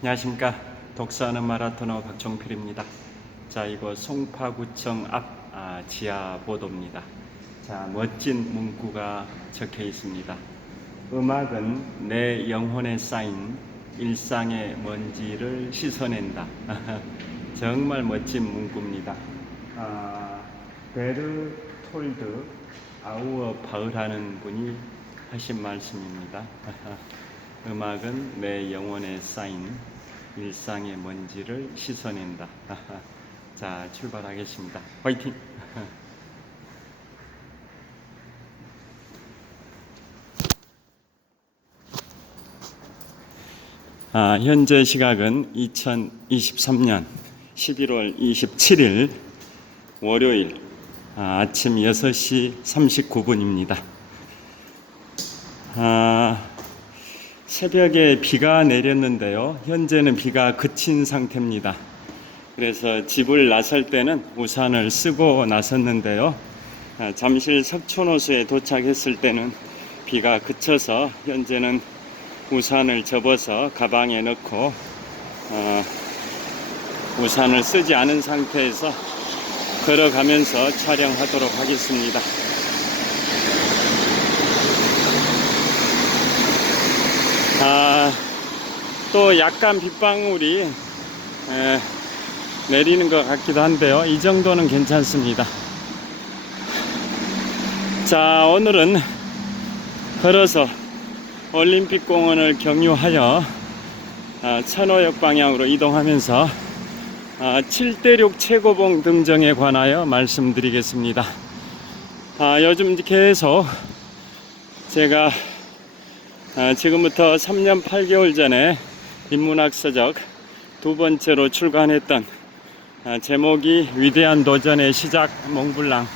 안녕하십니까. 독서하는 마라토너 박종필입니다. 자, 이거 송파구청 앞 지하 보도입니다. 자, 멋진 문구가 적혀 있습니다. 음악은 내 영혼에 쌓인 일상의 먼지를 씻어낸다. 정말 멋진 문구입니다. 베르톨드 아우어 바흐라는 분이 하신 말씀입니다. 음악은 내 영혼에 쌓인 일상의 먼지를 씻어낸다. 자, 출발하겠습니다. 화이팅! 현재 시각은 2023년 11월 27일 월요일 아침 6시 39분입니다. 새벽에 비가 내렸는데요. 현재는 비가 그친 상태입니다. 그래서 집을 나설 때는 우산을 쓰고 나섰는데요. 잠실 석촌호수에 도착했을 때는 비가 그쳐서 현재는 우산을 접어서 가방에 넣고 우산을 쓰지 않은 상태에서 걸어가면서 촬영하도록 하겠습니다. 또 약간 빗방울이 내리는 것 같기도 한데요. 이 정도는 괜찮습니다. 자, 오늘은 걸어서 올림픽공원을 경유하여 천호역 방향으로 이동하면서 7대륙 최고봉 등정에 관하여 말씀드리겠습니다. 요즘 계속 제가 지금부터 3년 8개월 전에 인문학서적 두 번째로 출간했던 제목이 위대한 도전의 시작 몽블랑,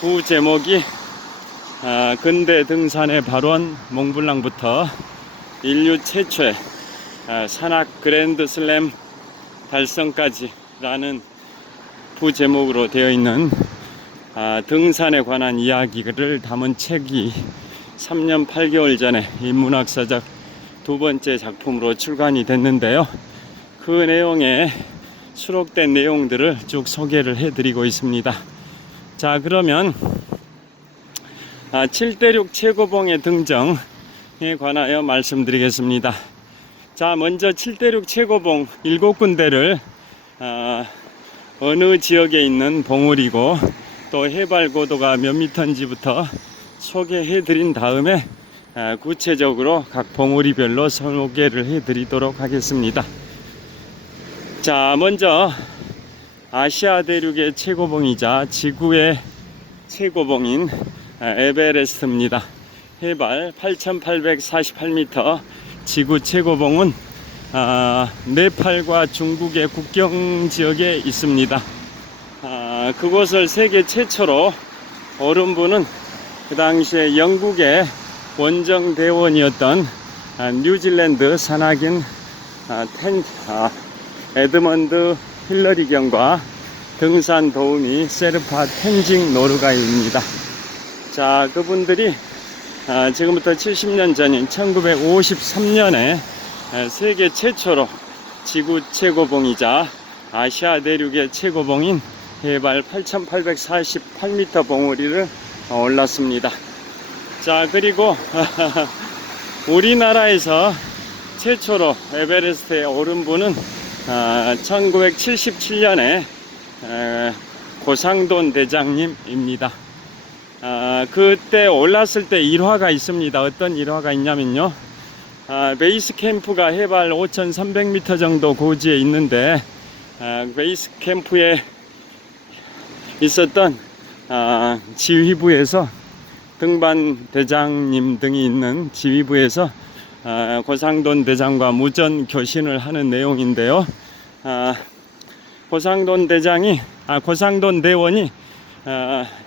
후 제목이 근대 등산의 발원 몽블랑부터 인류 최초의 산악 그랜드슬램 달성까지 라는 부제목으로 되어 있는 등산에 관한 이야기를 담은 책이 3년 8개월 전에 인문학서적 두 번째 작품으로 출간이 됐는데요. 그 내용에 수록된 내용들을 쭉 소개를 해드리고 있습니다. 자, 그러면 7대륙 최고봉의 등정에 관하여 말씀드리겠습니다. 자, 먼저 7대륙 최고봉 7군데를 어느 지역에 있는 봉우리고 또 해발 고도가 몇 미터인지부터 소개해 드린 다음에 구체적으로 각 봉우리별로 소개를 해 드리도록 하겠습니다. 자, 먼저 아시아 대륙의 최고봉이자 지구의 최고봉인 에베레스트입니다. 해발 8,848m, 지구 최고봉은 네팔과 중국의 국경 지역에 있습니다. 그곳을 세계 최초로 오른 분은 그 당시에 영국의 원정 대원이었던 뉴질랜드 산악인 에드먼드 힐러리 경과 등산 도우미 세르파 텐징 노르가이입니다. 자, 그분들이 지금부터 70년 전인 1953년에 세계 최초로 지구 최고봉이자 아시아 대륙의 최고봉인 해발 8,848m 봉우리를 올랐습니다. 자, 그리고 우리나라에서 최초로 에베레스트에 오른 분은 1977년에 고상돈 대장님입니다. 그때 올랐을 때 일화가 있습니다. 어떤 일화가 있냐면요, 베이스 캠프가 해발 5,300m 정도 고지에 있는데 베이스 캠프에 있었던 지휘부에서 등반 대장님 등이 있는 지휘부에서 고상돈 대장과 무전 교신을 하는 내용인데요. 고상돈 대원이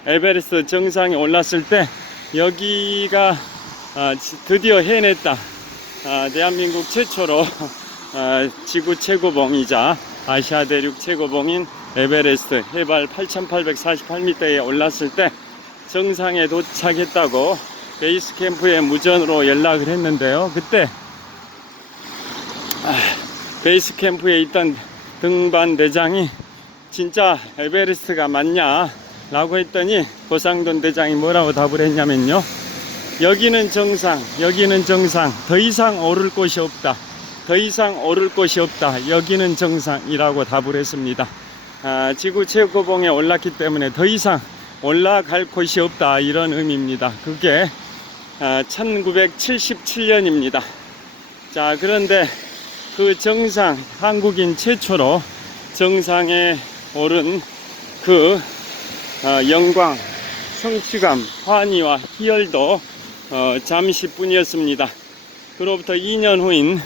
에베레스트 정상에 올랐을 때 여기가 드디어 해냈다, 대한민국 최초로 지구 최고봉이자 아시아 대륙 최고봉인 에베레스트 해발 8,848m에 올랐을 때 정상에 도착했다고 베이스 캠프에 무전으로 연락을 했는데요. 그때 베이스 캠프에 있던 등반 대장이 진짜 에베레스트가 맞냐 라고 했더니 고상돈 대장이 뭐라고 답을 했냐면요, 여기는 정상, 여기는 정상, 더 이상 오를 곳이 없다, 더 이상 오를 곳이 없다, 여기는 정상이라고 답을 했습니다. 지구 최고봉에 올랐기 때문에 더 이상 올라갈 곳이 없다, 이런 의미입니다. 그게 1977년입니다. 자, 그런데 그 정상, 한국인 최초로 정상에 오른 그 영광, 성취감, 환희와 희열도 잠시뿐이었습니다. 그로부터 2년 후인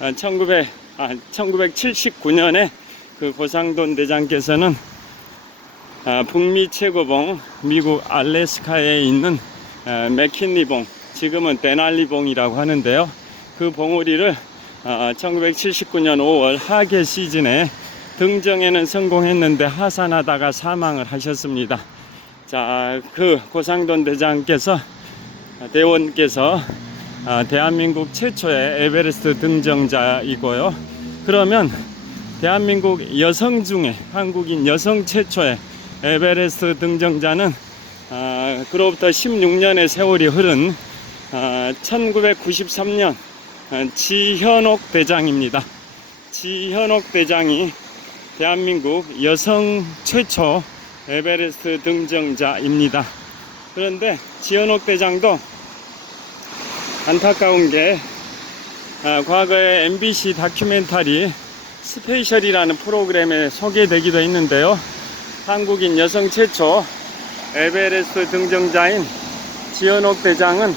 1979년에 그 고상돈 대장께서는 북미 최고봉, 미국 알래스카에 있는 맥킨리봉, 지금은 데날리봉이라고 하는데요, 그 봉우리를 1979년 5월 하계 시즌에 등정에는 성공했는데 하산하다가 사망을 하셨습니다. 자, 그 고상돈 대원께서 대한민국 최초의 에베레스트 등정자이고요. 그러면 대한민국 여성 중에 한국인 여성 최초의 에베레스트 등정자는 그로부터 16년의 세월이 흐른 1993년 지현옥 대장입니다. 지현옥 대장이 대한민국 여성 최초 에베레스트 등정자입니다. 그런데 지현옥 대장도 안타까운 게 과거에 MBC 다큐멘터리 스페셜이라는 프로그램에 소개되기도 했는데요, 한국인 여성 최초 에베레스트 등정자인 지현옥 대장은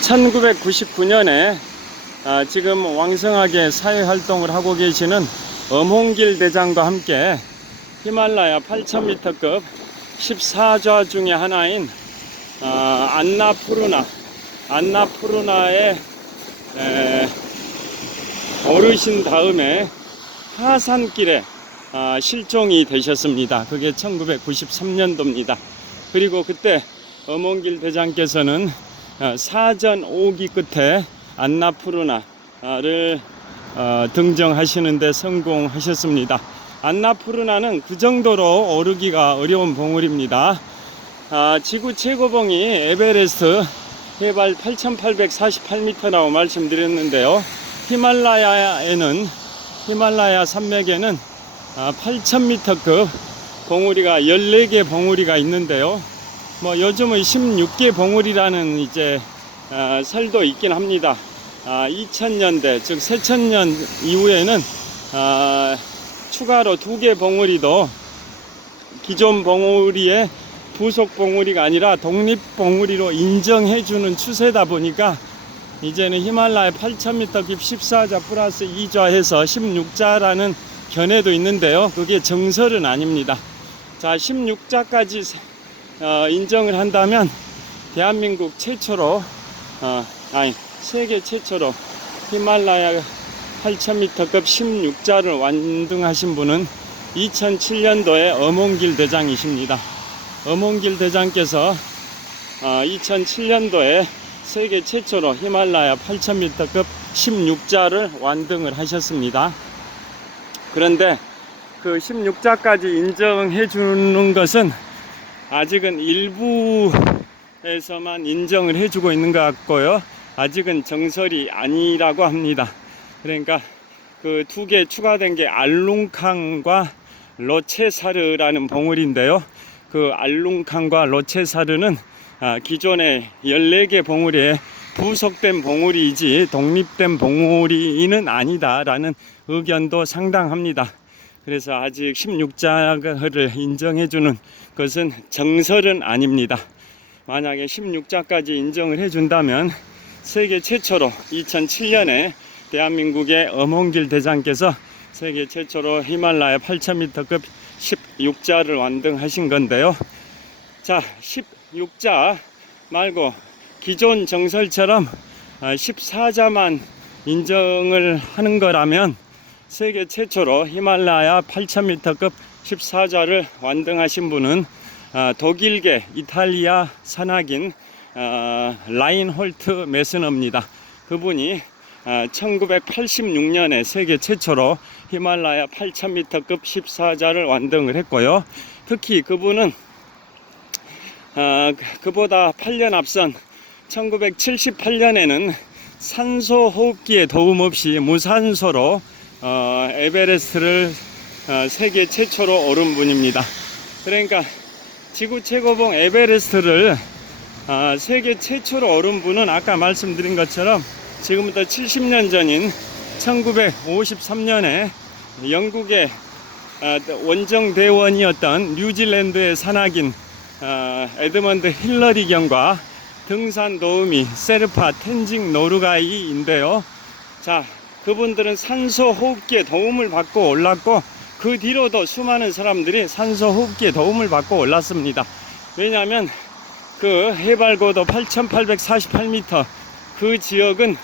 1999년에 지금 왕성하게 사회활동을 하고 계시는 엄홍길 대장과 함께 히말라야 8000m급 14좌 중에 하나인 안나푸르나에 오르신 다음에 하산길에 실종이 되셨습니다. 그게 1993년도입니다. 그리고 그때 엄홍길 대장께서는 사전 5기 끝에 안나푸르나를 등정하시는데 성공하셨습니다. 안나푸르나는 그 정도로 오르기가 어려운 봉우리입니다. 지구 최고봉이 에베레스트 해발 8848m라고 말씀드렸는데요, 히말라야 산맥에는 8000m급 봉우리가 14개 봉우리가 있는데요, 뭐 요즘은 16개 봉우리라는 이제 설도 있긴 합니다. 2000년대 즉 새천년 이후에는 추가로 2개 봉우리도 기존 봉우리의 부속 봉우리가 아니라 독립 봉우리로 인정해주는 추세다 보니까 이제는 히말라야 8000m 깊 14좌 플러스 2좌 해서 16자라는 견해도 있는데요, 그게 정설은 아닙니다. 자, 16자까지 인정을 한다면 대한민국 최초로 세계 최초로 히말라야 8000m급 16자를 완등하신 분은 2007년도에 엄홍길 대장이십니다. 엄홍길 대장께서 2007년도에 세계 최초로 히말라야 8000m급 16자를 완등을 하셨습니다. 그런데 그 16자까지 인정해 주는 것은 아직은 일부에서만 인정을 해주고 있는 것 같고요, 아직은 정설이 아니라고 합니다. 그러니까 그 2개 추가된 게 알룽캉과 로체사르라는 봉우리인데요, 그 알룽캉과 로체사르는 기존의 14개 봉우리에 부속된 봉우리이지 독립된 봉우리는 아니다라는 의견도 상당합니다. 그래서 아직 16자를 인정해주는 것은 정설은 아닙니다. 만약에 16자까지 인정을 해준다면 세계 최초로 2007년에 대한민국의 엄홍길 대장께서 세계 최초로 히말라야 8000m급 16자를 완등하신 건데요. 자, 16자 말고 기존 정설처럼 14자만 인정을 하는 거라면 세계 최초로 히말라야 8000m급 14자를 완등하신 분은 독일계 이탈리아 산악인 라인홀트 메스너입니다. 그분이 1986년에 세계 최초로 히말라야 8000m급 14자를 완등을 했고요. 특히 그분은 그보다 8년 앞선 1978년에는 산소 호흡기에 도움 없이 무산소로 에베레스트를 세계 최초로 오른 분입니다. 그러니까 지구 최고봉 에베레스트를 세계 최초로 오른 분은 아까 말씀드린 것처럼 지금부터 70년 전인 1953년에 영국의 원정대원이었던 뉴질랜드의 산악인 에드먼드 힐러리 경과 등산 도우미 세르파 텐징 노르가이인데요. 자, 그분들은 산소 호흡기에 도움을 받고 올랐고 그 뒤로도 수많은 사람들이 산소 호흡기에 도움을 받고 올랐습니다. 왜냐하면 그 해발고도 8,848m 그 지역은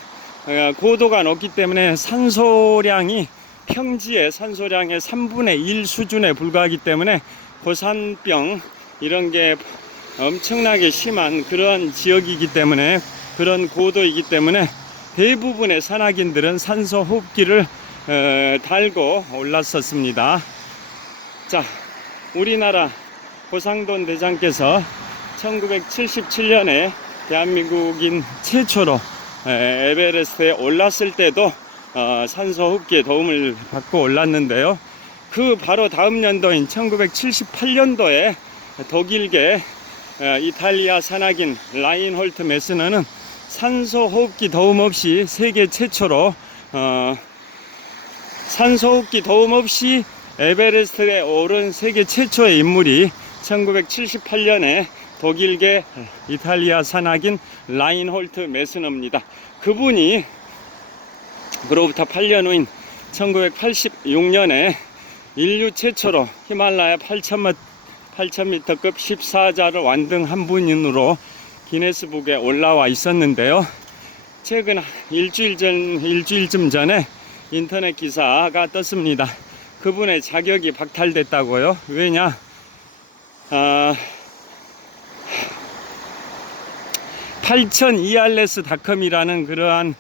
고도가 높기 때문에 산소량이 평지의 산소량의 3분의 1 수준에 불과하기 때문에 고산병 이런 게 엄청나게 심한 그런 지역이기 때문에, 그런 고도이기 때문에 대부분의 산악인들은 산소 호흡기를 달고 올랐었습니다. 자, 우리나라 고상돈 대장께서 1977년에 대한민국인 최초로 에베레스트에 올랐을 때도 산소 호흡기에 도움을 받고 올랐는데요. 그 바로 다음 연도인 1978년도에 독일계 이탈리아 산악인 라인홀트 메스너는 산소 호흡기 도움 없이 세계 최초로 산소 호흡기 도움 없이 에베레스트에 오른 세계 최초의 인물이 1978년에 독일계 이탈리아 산악인 라인홀트 메스너입니다. 그분이 그로부터 8년 후인 1986년에 인류 최초로 히말라야 8000m급 14자를 완등한 분으로 기네스북에 올라와 있었는데요. 최근 일주일쯤 전에 인터넷 기사가 떴습니다. 그분의 자격이 박탈됐다고요. 왜냐? 8000ERS.com이라는 그러한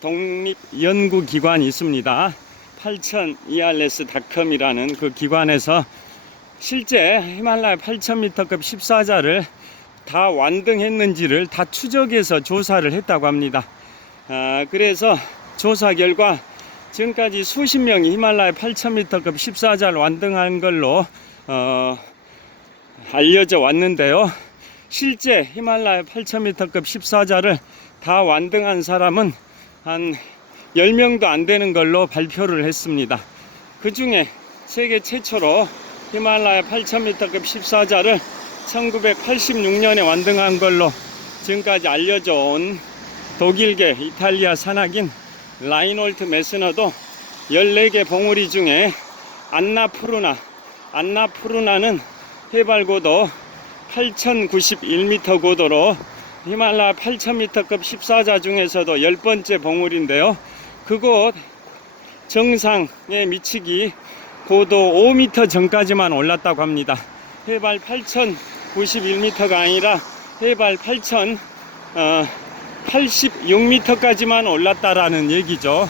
독립연구기관이 있습니다. 8000ERS.com이라는 그 기관에서 실제 히말라야 8000m급 14자를 다 완등했는지를 다 추적해서 조사를 했다고 합니다. 그래서 조사 결과 지금까지 수십 명이 히말라야 8000m급 14자를 완등한 걸로 알려져 왔는데요. 실제 히말라야 8000m급 14자를 다 완등한 사람은 한 10명도 안 되는 걸로 발표를 했습니다. 그 중에 세계 최초로 히말라야 8000m급 14자를 1986년에 완등한 걸로 지금까지 알려져 온 독일계 이탈리아 산악인 라인홀트 메스너도 14개 봉우리 중에 안나푸르나는 해발고도 8091m 고도로 히말라야 8000m급 14자 중에서도 10번째 봉우리인데요. 그곳 정상에 미치기 고도 5m 전까지만 올랐다고 합니다. 해발 8091m가 아니라 해발 8086m까지만 올랐다라는 얘기죠.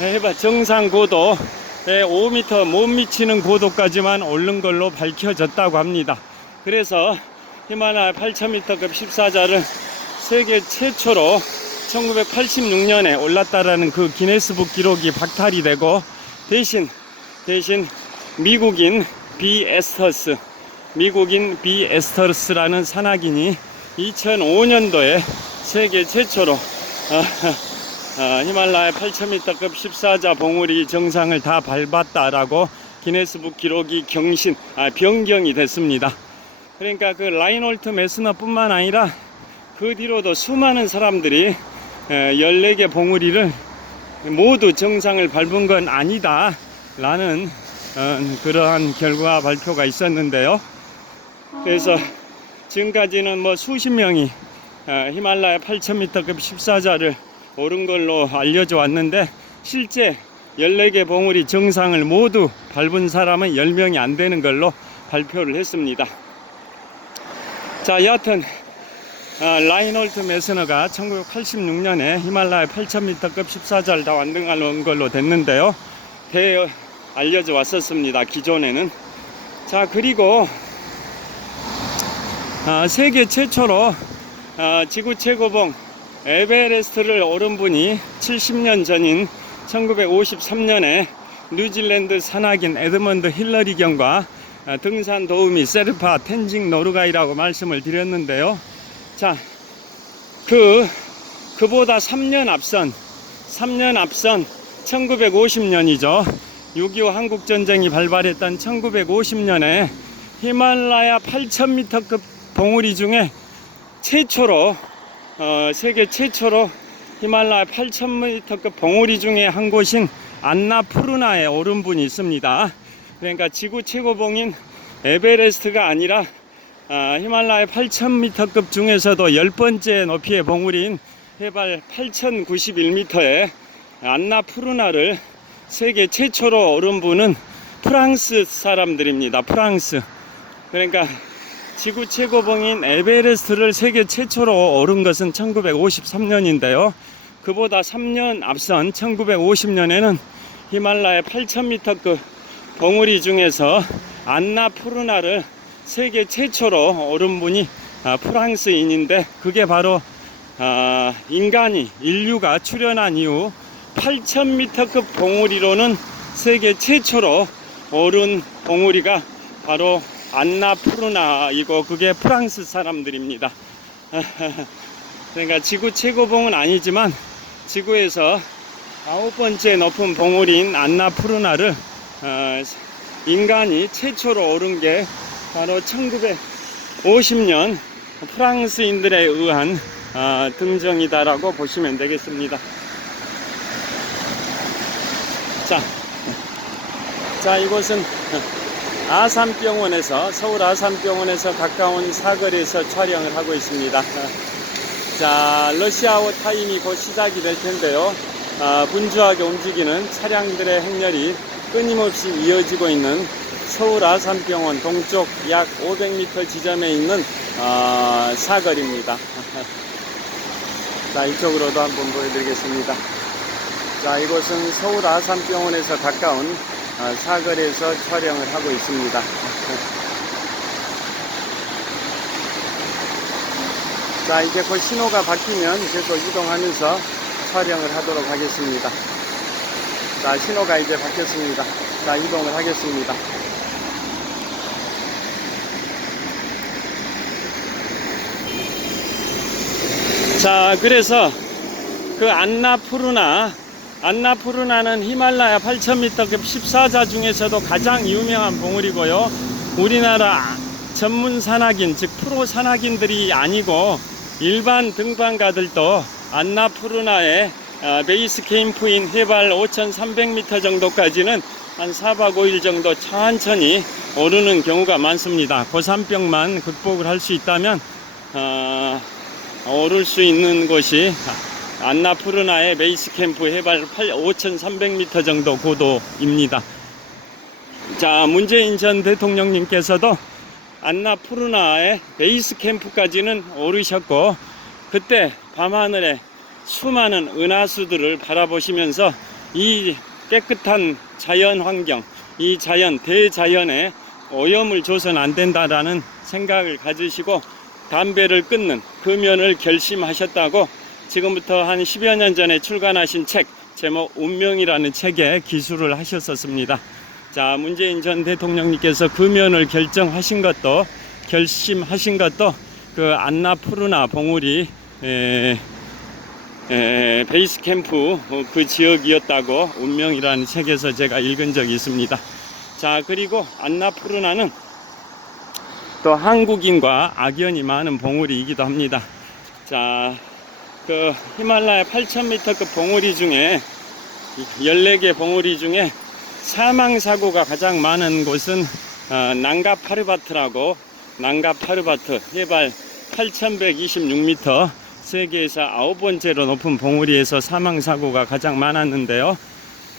해발 정상 고도에 5m 못 미치는 고도까지만 오른 걸로 밝혀졌다고 합니다. 그래서 히말라야 8000m급 14자를 세계 최초로 1986년에 올랐다라는 그 기네스북 기록이 박탈이 되고 대신 미국인 비 에스터스라는 산악인이 2005년도에 세계 최초로 히말라야 8000m급 14자 봉우리 정상을 다 밟았다라고 기네스북 기록이 변경이 됐습니다. 그러니까 그 라인홀트 메스너 뿐만 아니라 그 뒤로도 수많은 사람들이 14개 봉우리를 모두 정상을 밟은 건 아니다 라는 그러한 결과 발표가 있었는데요. 그래서 지금까지는 뭐 수십 명이 히말라야 8000m급 14자를 오른 걸로 알려져 왔는데 실제 14개 봉우리 정상을 모두 밟은 사람은 10명이 안 되는 걸로 발표를 했습니다. 자, 여하튼 라인홀트 메스너가 1986년에 히말라야 8,000m급 14자를 다 완등한 걸로 됐는데요. 알려져 왔었습니다. 기존에는. 자, 그리고 세계 최초로 지구 최고봉 에베레스트를 오른 분이 70년 전인 1953년에 뉴질랜드 산악인 에드먼드 힐러리 경과 등산 도우미 세르파 텐징 노르가이라고 말씀을 드렸는데요. 자, 그보다 3년 앞선 1950년이죠. 6.25 한국전쟁이 발발했던 1950년에 히말라야 8,000m급 봉우리 중에 최초로 세계 최초로 히말라야 8,000m급 봉우리 중에 한 곳인 안나푸르나에 오른 분이 있습니다. 그러니까 지구 최고봉인 에베레스트가 아니라 히말라야 8,000m급 중에서도 10번째 높이의 봉우리인 해발 8,091m의 안나푸르나를 세계 최초로 오른 분은 프랑스 사람들입니다. 프랑스. 그러니까 지구 최고봉인 에베레스트를 세계 최초로 오른 것은 1953년인데요. 그보다 3년 앞선 1950년에는 히말라야 8,000m급 봉우리 중에서 안나푸르나를 세계 최초로 오른 분이 프랑스인인데, 그게 바로 인류가 출현한 이후 8,000m급 봉우리로는 세계 최초로 오른 봉우리가 바로 안나푸르나이고, 그게 프랑스 사람들입니다. 그러니까 지구 최고봉은 아니지만 지구에서 9번째 높은 봉우리인 안나푸르나를 인간이 최초로 오른 게 바로 1950년 프랑스인들에 의한 등정이다라고 보시면 되겠습니다. 자, 이곳은 아산병원에서, 서울 아산병원에서 가까운 사거리에서 촬영을 하고 있습니다. 자, 러시아워 타임이 곧 시작이 될 텐데요. 분주하게 움직이는 차량들의 행렬이 끊임없이 이어지고 있는 서울 아산병원 동쪽 약 500m 지점에 있는 사거리입니다. 자, 이쪽으로도 한번 보여드리겠습니다. 자, 이곳은 서울 아산병원에서 가까운 사거리에서 촬영을 하고 있습니다. 자, 이제 곧 신호가 바뀌면 계속 이동하면서 촬영을 하도록 하겠습니다. 자, 신호가 이제 바뀌었습니다. 자, 이동을 하겠습니다. 자, 그래서 그 안나푸르나는 히말라야 8,000m급 14자 중에서도 가장 유명한 봉우리고요. 우리나라 전문 산악인, 즉 프로 산악인들이 아니고 일반 등반가들도 안나푸르나의 베이스 캠프인 해발 5,300m 정도까지는 한 4박 5일 정도 천천히 오르는 경우가 많습니다. 고산병만 극복을 할 수 있다면 오를 수 있는 곳이 안나푸르나의 베이스 캠프 해발 5,300m 정도 고도입니다. 자, 문재인 전 대통령님께서도 안나푸르나의 베이스 캠프까지는 오르셨고, 그때 밤하늘에 수많은 은하수들을 바라보시면서 이 깨끗한 자연 환경, 이 대자연에 오염을 줘서는 안 된다라는 생각을 가지시고 담배를 끊는 금연을 결심하셨다고 지금부터 한 10여 년 전에 출간하신 책, 제목 운명이라는 책에 기술을 하셨었습니다. 자, 문재인 전 대통령님께서 금연을 결심하신 것도 그 안나푸르나 봉우리 베이스 캠프 그 지역이었다고 운명이라는 책에서 제가 읽은 적이 있습니다. 자, 그리고 안나푸르나는 또 한국인과 악연이 많은 봉우리이기도 합니다. 자, 그 히말라야 8,000m급 봉우리 중에 14개 봉우리 중에 사망사고가 가장 많은 곳은 난가파르바트라고, 난가파르바트 해발 8,126m, 세계에서 9번째로 높은 봉우리에서 사망사고가 가장 많았는데요.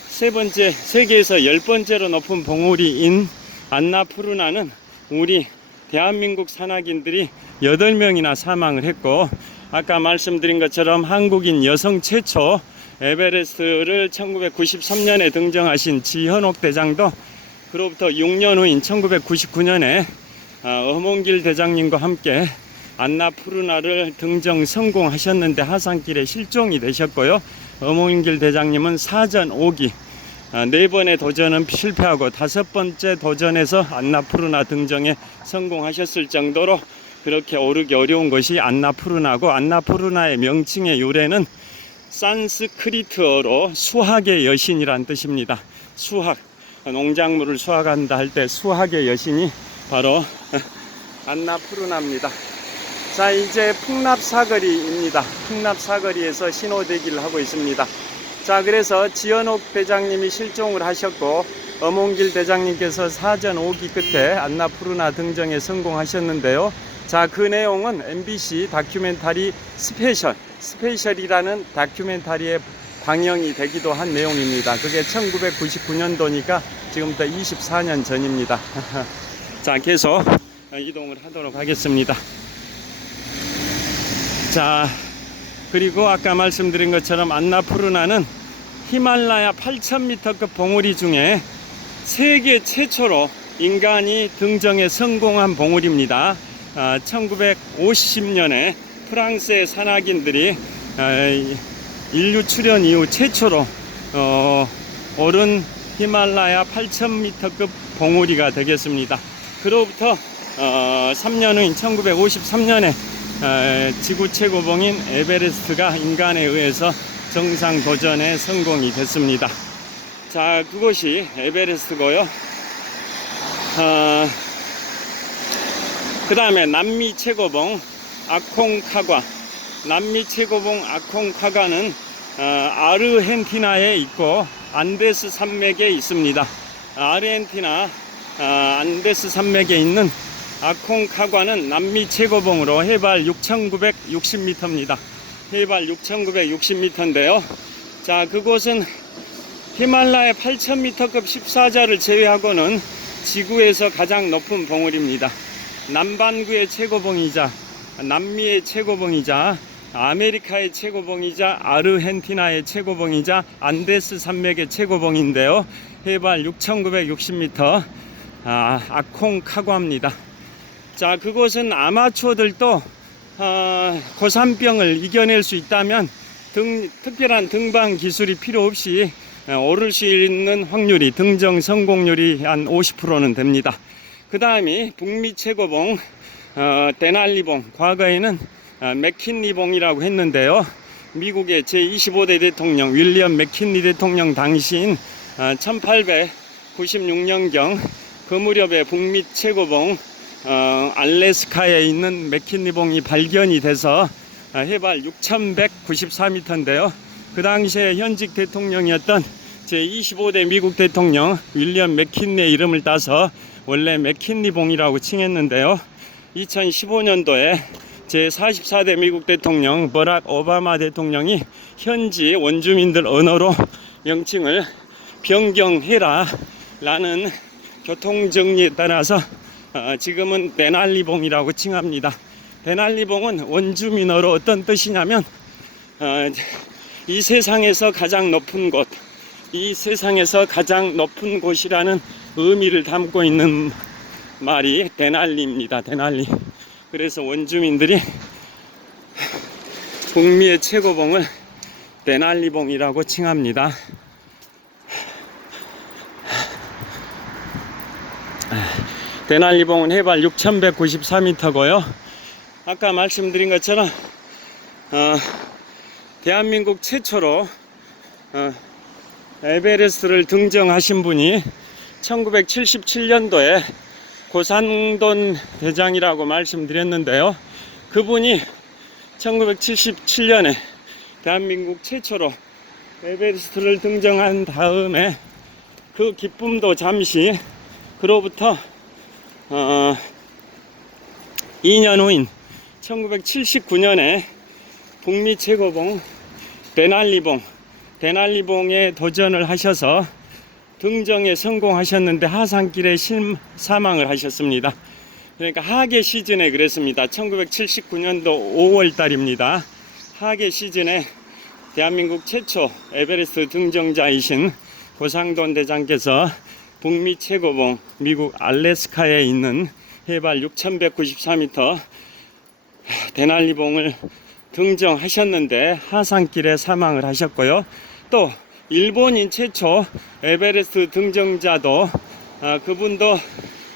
세계에서 10번째로 높은 봉우리인 안나푸르나는 우리 대한민국 산악인들이 8명이나 사망을 했고, 아까 말씀드린 것처럼 한국인 여성 최초 에베레스트를 1993년에 등정하신 지현옥 대장도 그로부터 6년 후인 1999년에 엄원길 대장님과 함께 안나푸르나를 등정 성공하셨는데 하산길에 실종이 되셨고요. 엄원길 대장님은 사전 5기 4번의 도전은 실패하고 5번째 도전에서 안나푸르나 등정에 성공하셨을 정도로 그렇게 오르기 어려운 것이 안나푸르나고, 안나푸르나의 명칭의 유래는 산스크리트어로 수학의 여신이란 뜻입니다. 수학, 농작물을 수확한다 할 때 수학의 여신이 바로 안나푸르나입니다. 자, 이제 풍납사거리입니다. 풍납사거리에서 신호대기를 하고 있습니다. 자, 그래서 지현옥 대장님이 실종을 하셨고, 엄원길 대장님께서 사전 5기 끝에 안나푸르나 등정에 성공하셨는데요. 자, 그 내용은 MBC 다큐멘터리 스페셜이라는 다큐멘터리에 방영이 되기도 한 내용입니다. 그게 1999년도니까 지금부터 24년 전입니다. 자, 계속 이동을 하도록 하겠습니다. 자, 그리고 아까 말씀드린 것처럼 안나푸르나는 히말라야 8,000m급 봉우리 중에 세계 최초로 인간이 등정에 성공한 봉우리입니다. 1950년에 프랑스의 산악인들이 인류 출현 이후 최초로 오른 히말라야 8,000m급 봉우리가 되겠습니다. 그로부터 3년 후인 1953년에 지구 최고봉인 에베레스트가 인간에 의해서 정상 도전에 성공이 됐습니다. 자, 그곳이 에베레스트고요. 그 다음에 남미 최고봉 아콩카과. 남미 최고봉 아콩카과는 아르헨티나에 있고 안데스 산맥에 있습니다. 아르헨티나 안데스 산맥에 있는 아콩카과는 남미 최고봉으로 해발 6,960m입니다. 해발 6,960m인데요. 자, 그곳은 히말라야 8,000m급 14자를 제외하고는 지구에서 가장 높은 봉우리입니다. 남반구의 최고봉이자 남미의 최고봉이자 아메리카의 최고봉이자 아르헨티나의 최고봉이자 안데스 산맥의 최고봉인데요. 해발 6,960m 아콩카과입니다. 자, 그곳은 아마추어들도 고산병을 이겨낼 수 있다면 특별한 등반 기술이 필요 없이 오를 수 있는 확률이, 등정 성공률이 한 50%는 됩니다. 그 다음이 북미 최고봉 데날리봉, 과거에는 맥킨리봉이라고 했는데요. 미국의 제25대 대통령 윌리엄 맥킨리 대통령 당시인 1896년경 그 무렵에 북미 최고봉 알래스카에 있는 맥킨리봉이 발견이 돼서 해발 6,194m인데요. 그 당시에 현직 대통령이었던 제25대 미국 대통령 윌리엄 맥킨리의 이름을 따서 원래 맥킨리봉이라고 칭했는데요. 2015년도에 제44대 미국 대통령 버락 오바마 대통령이 현지 원주민들 언어로 명칭을 변경해라 라는 교통정리에 따라서 지금은 데날리봉이라고 칭합니다. 데날리봉은 원주민어로 어떤 뜻이냐면 이 세상에서 가장 높은 곳, 이 세상에서 가장 높은 곳이라는 의미를 담고 있는 말이 데날리입니다. 데날리. 그래서 원주민들이 북미의 최고봉을 데날리봉이라고 칭합니다. 데날리봉은 해발 6,194m고요. 아까 말씀드린 것처럼 대한민국 최초로 에베레스트를 등정하신 분이 1977년도에 고산돈 대장이라고 말씀드렸는데요. 그분이 1977년에 대한민국 최초로 에베레스트를 등정한 다음에 그 기쁨도 잠시 그로부터 2년 후인 1979년에 북미 최고봉 데날리봉에 도전을 하셔서 등정에 성공하셨는데 하산길에 사망을 하셨습니다. 그러니까 하계 시즌에 그랬습니다. 1979년도 5월 달입니다. 하계 시즌에 대한민국 최초 에베레스트 등정자이신 고상돈 대장께서 북미 최고봉 미국 알래스카에 있는 해발 6194m 데날리봉을 등정하셨는데 하산길에 사망을 하셨고요. 또 일본인 최초 에베레스트 등정자도 그분도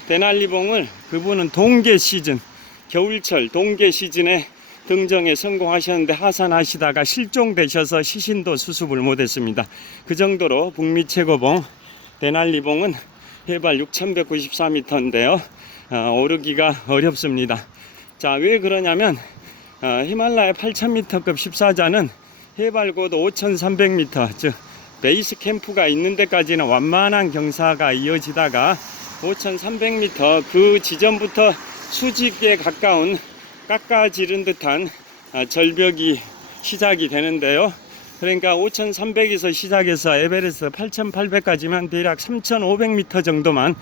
데날리봉을 그분은 동계 시즌 겨울철 동계 시즌에 등정에 성공하셨는데 하산하시다가 실종되셔서 시신도 수습을 못했습니다. 그 정도로 북미 최고봉 데날리봉은 해발 6194m인데요. 오르기가 어렵습니다. 자, 왜 그러냐면 히말라야 8000m급 14자는 해발 고도 5300m, 즉 베이스 캠프가 있는 데까지는 완만한 경사가 이어지다가 5300m 그 지점부터 수직에 가까운 깎아지른 듯한 절벽이 시작이 되는데요. 그러니까 5300에서 시작해서 에베레스트 8800까지만 대략 3500m 정도만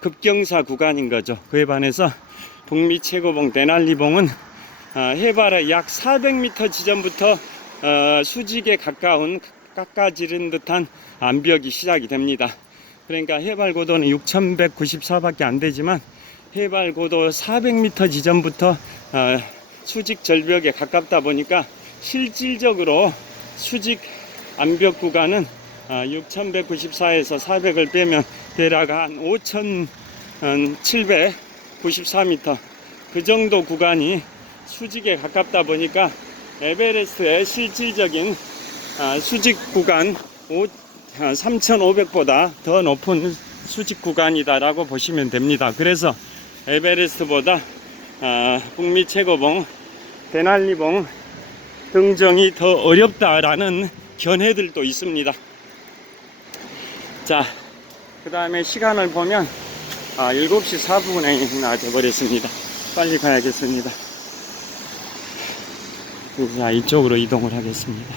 급경사 구간인 거죠. 그에 반해서 북미 최고봉 데날리봉은 해발의 약 400m 지점부터 수직에 가까운 깎아지른 듯한 암벽이 시작이 됩니다. 그러니까 해발 고도는 6194밖에 안 되지만 해발 고도 400m 지점부터 수직 절벽에 가깝다 보니까 실질적으로 수직 암벽 구간은 6194에서 400을 빼면 대략 한 5794m 그 정도 구간이 수직에 가깝다 보니까 에베레스트의 실질적인 수직 구간 3500보다 더 높은 수직 구간이다라고 보시면 됩니다. 그래서 에베레스트보다 북미 최고봉 데날리봉 등정이 더 어렵다라는 견해들도 있습니다. 자, 그 다음에 시간을 보면 7시 4분이나 돼버렸습니다. 빨리 가야겠습니다. 자, 이쪽으로 이동을 하겠습니다.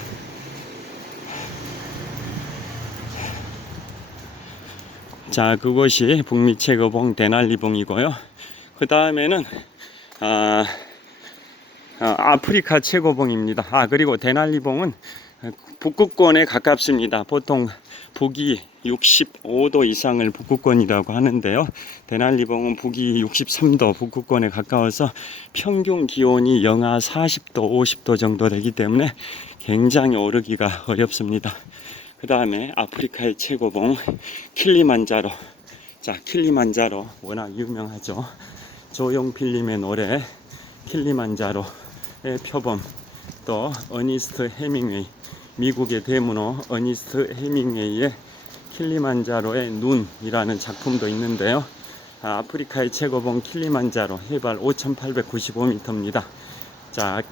자, 그곳이 북미 최고봉 데날리봉이고요. 그 다음에는 아프리카 최고봉입니다. 그리고 데날리봉은 북극권에 가깝습니다. 보통 북위 65도 이상을 북극권이라고 하는데요. 데날리봉은 북위 63도 북극권에 가까워서 평균 기온이 영하 40도 50도 정도 되기 때문에 굉장히 오르기가 어렵습니다. 그 다음에 아프리카의 최고봉 킬리만자로. 자, 킬리만자로 워낙 유명하죠. 조용필님의 노래 킬리만자로의 표범, 또 어니스트 해밍웨이, 미국의 대문호 어니스트 해밍웨이의 킬리만자로의 눈이라는 작품도 있는데요. 아프리카의 최고봉 킬리만자로 해발 5895m입니다. 자,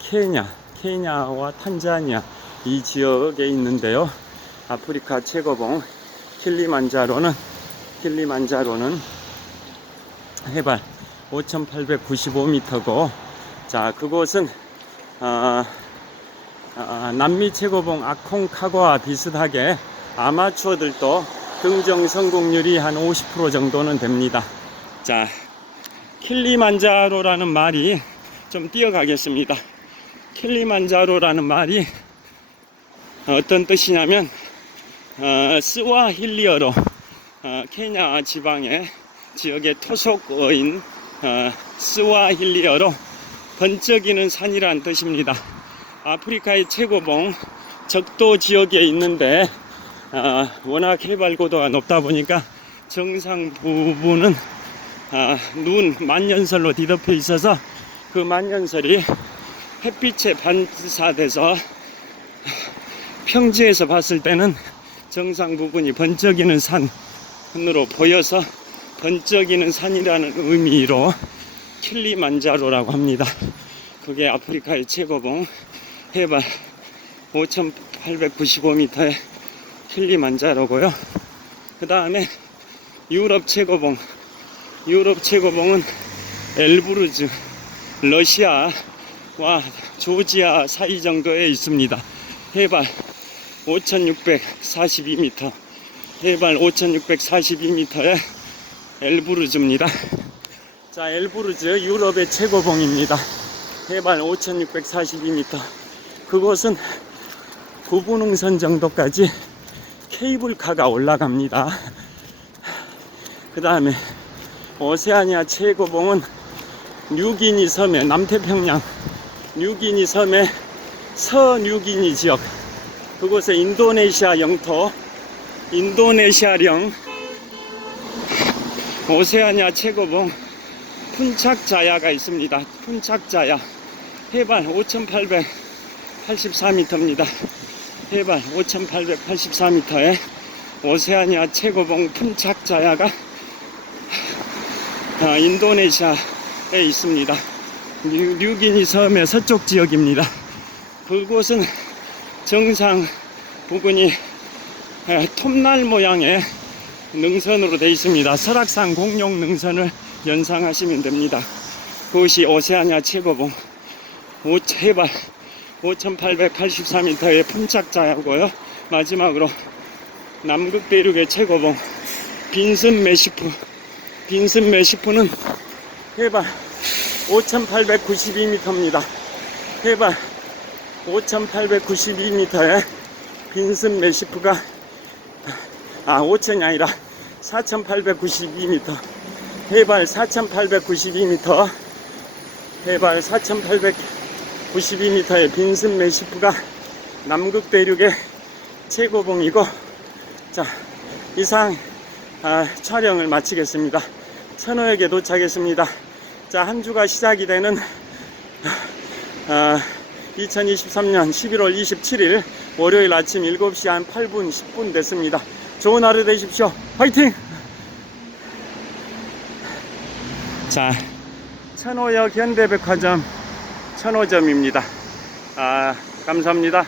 케냐와 탄자니아 이 지역에 있는데요. 아프리카 최고봉 킬리만자로는 해발 5895m고, 자, 그곳은 남미 최고봉 아콩카고와 비슷하게 아마추어들도 등정 성공률이 한 50% 정도는 됩니다. 자, 킬리만자로라는 말이 좀 뛰어가겠습니다. 킬리만자로라는 말이 어떤 뜻이냐면 스와힐리어로 케냐 지방의 지역의 토속어인 스와힐리어로 번쩍이는 산이란 뜻입니다. 아프리카의 최고봉 적도 지역에 있는데 워낙 해발 고도가 높다 보니까 정상 부분은 눈 만년설로 뒤덮여 있어서 그 만년설이 햇빛에 반사돼서 평지에서 봤을 때는 정상 부분이 번쩍이는 산으로 보여서 번쩍이는 산이라는 의미로 킬리만자로라고 합니다. 그게 아프리카의 최고봉 해발 5895m의 킬리만자로고요. 그 다음에 유럽 최고봉은 엘브루즈, 러시아와 조지아 사이 정도에 있습니다. 해발 5642m, 해발 5642m의 엘브루즈입니다. 자, 엘브루즈 유럽의 최고봉입니다. 해발 5642m. 그곳은 구분응선 정도까지 케이블카가 올라갑니다. 그 다음에 오세아니아 최고봉은 뉴기니 섬의 남태평양 뉴기니 섬의 서뉴기니 지역, 그곳에 인도네시아 영토, 인도네시아령 오세아니아 최고봉 푼착자야가 있습니다. 푼착자야 해발 5884m입니다. 해발 5884m에 오세아니아 최고봉 푼착자야가 인도네시아에 있습니다. 뉴기니 섬의 서쪽 지역입니다. 그곳은 정상 부근이 톱날 모양의 능선으로 되어 있습니다. 설악산 공룡 능선을 연상하시면 됩니다. 그것이 오세아니아 최고봉 해발 5884m의 푼착자야고요. 마지막으로 남극 대륙의 최고봉 빈슨 메시프, 빈슨 메시프는 해발 5892m입니다. 해발 5892m에 빈슨 메시프가 5천이 아니라 4892m, 해발 4892m, 해발 4892m의 빈슨 메시프가 남극 대륙의 최고봉이고, 자, 이상 촬영을 마치겠습니다. 천호역에 도착했습니다. 자, 한 주가 시작이 되는 2023년 11월 27일 월요일 아침 7시 한 8분 10분 됐습니다. 좋은 하루 되십시오. 화이팅! 자, 천호역 현대백화점 천호점입니다. 감사합니다.